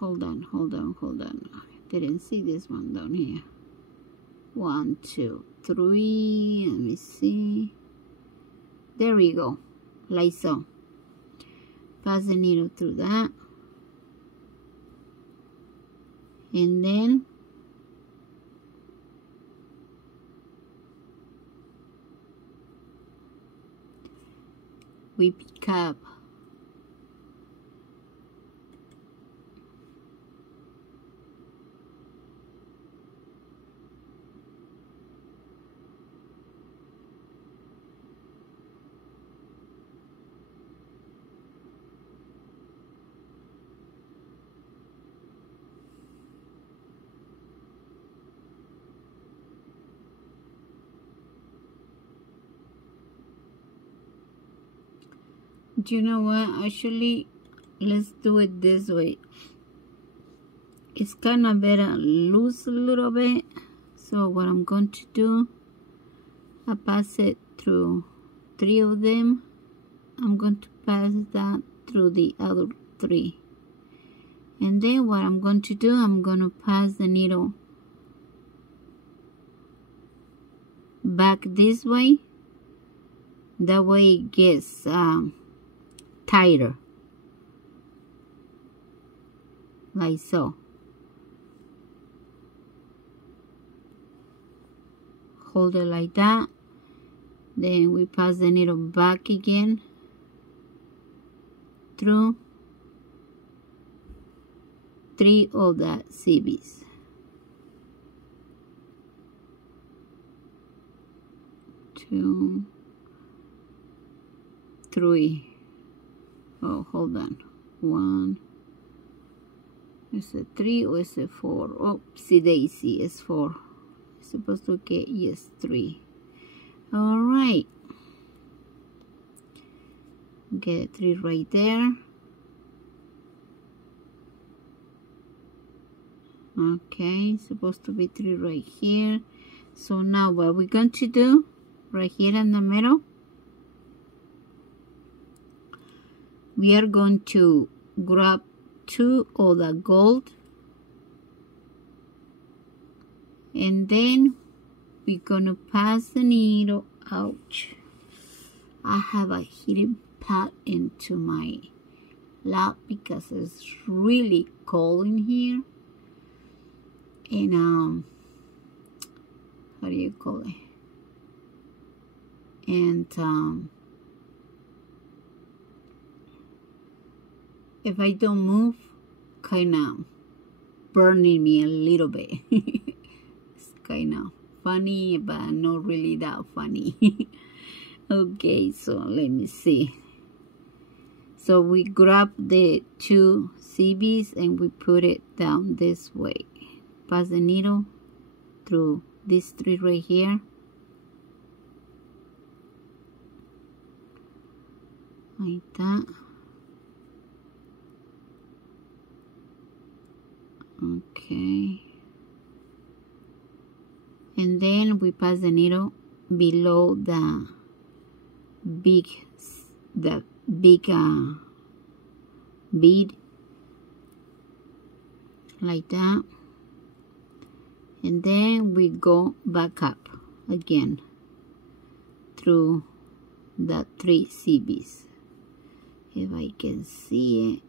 Hold on. I didn't see this one down here. 1, 2, 3. Let me see. There we go, like so. Pass the needle through that, and then we pick up do you know what, actually let's do it this way. It's kind of better loose a little bit. So what I'm going to do, I pass it through 3 of them. I'm going to pass that through the other 3, and then what I'm going to do, I'm going to pass the needle back this way. That way it gets tighter, like so. Hold it like that. Then we pass the needle back again through 3 of the CBs. 2, 3. Oh, hold on. 1. Is it 3 or is it 4? Oopsie daisy, it's 4. It's supposed to get, yes, 3. All right. Get 3 right there. Okay, supposed to be 3 right here. So now what we're going to do, right here in the middle, we are going to grab 2 of the gold, and then we're gonna pass the needle. Ouch, I have a heating pad into my lap because it's really cold in here, and how do you call it, and if I don't move, kind of burning me a little bit. It's kind of funny, but not really that funny. Okay, so let me see. So we grab the 2 CBs and we put it down this way. Pass the needle through these 3 right here. Like that. Okay, and then we pass the needle below the big bead, like that, and then we go back up again through the 3 CBs. If I can see it,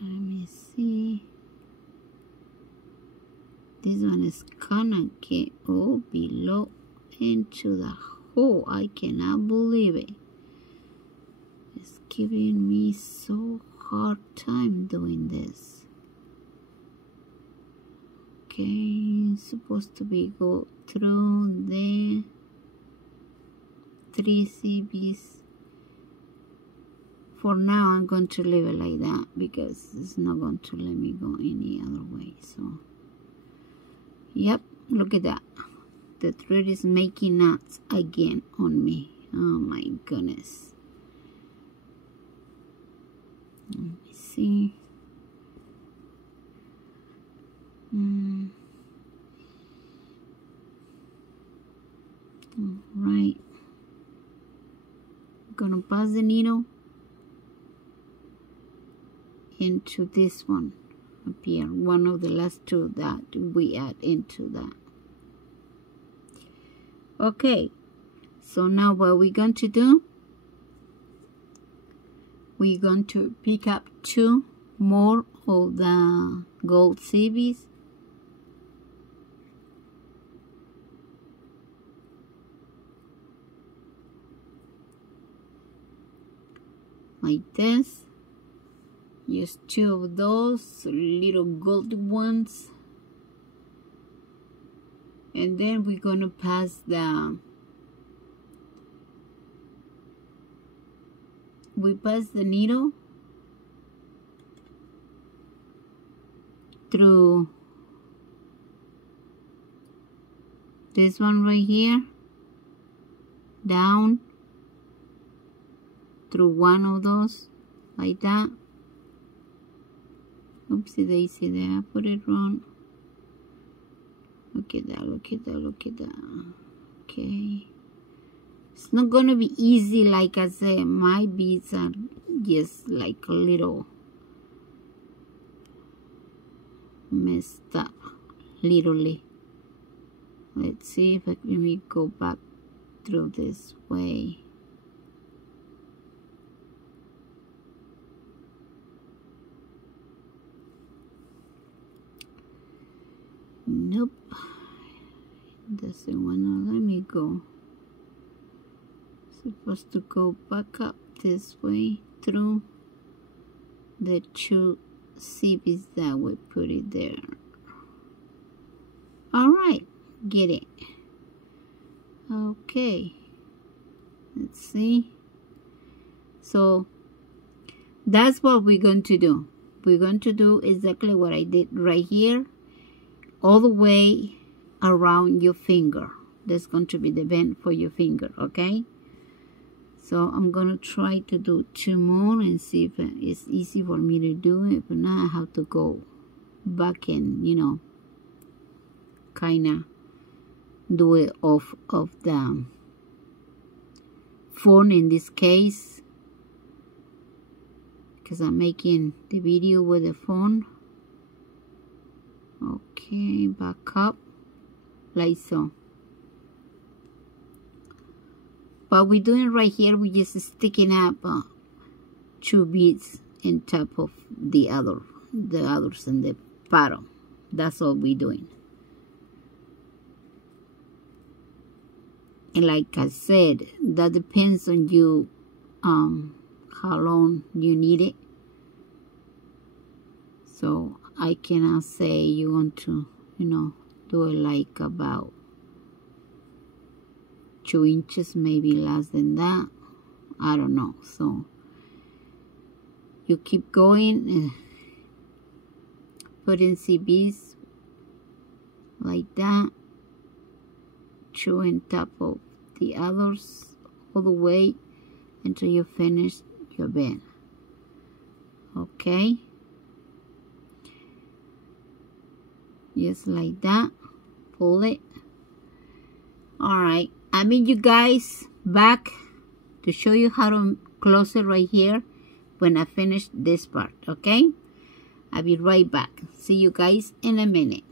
let me see. This one is gonna get all below into the hole. I cannot believe it. It's giving me so hard time doing this. Okay, it's supposed to be go through the 3 CBs. For now, I'm going to leave it like that because it's not going to let me go any other way. So. Yep, look at that. The thread is making knots again on me. Oh my goodness. Let me see. Alright. I'm gonna pass the needle into this one. up here, one of the last two that we add into that. Okay, so now what we're going to do, we're going to pick up 2 more of the gold CBs. Like this. Just 2 of those little gold ones. And then we're gonna pass the needle through this one right here, down through one of those, like that. Oopsie daisy there, I put it wrong. Look at that, look at that, look at that. Okay. It's not gonna be easy, like I said. My beads are just like a little messed up, literally. Let's see if I can go back through this way. Nope, doesn't wanna let me go. Supposed to go back up this way through the 2 CBs that we put it there. All right, get it. Okay, let's see. So that's what we're going to do. We're going to do exactly what I did right here, all the way around your finger. That's going to be the bend for your finger, okay? So I'm going to try to do 2 more and see if it's easy for me to do it. But now I have to go back and, you know, kind of do it off of the phone in this case, because I'm making the video with the phone. Okay, back up like so. What we're doing right here, we're just sticking up 2 beads on top of the others in the bottom. That's all we're doing. And like I said, that depends on you, how long you need it. So I cannot say you want to, you know, do it like about 2 inches, maybe less than that. I don't know. So you keep going and put in CBs like that, 2 on top of the others, all the way until you finish your band. Okay, just like that. Pull it. All right, I meet you guys back to show you how to close it right here when I finish this part. Okay, I'll be right back. See you guys in a minute.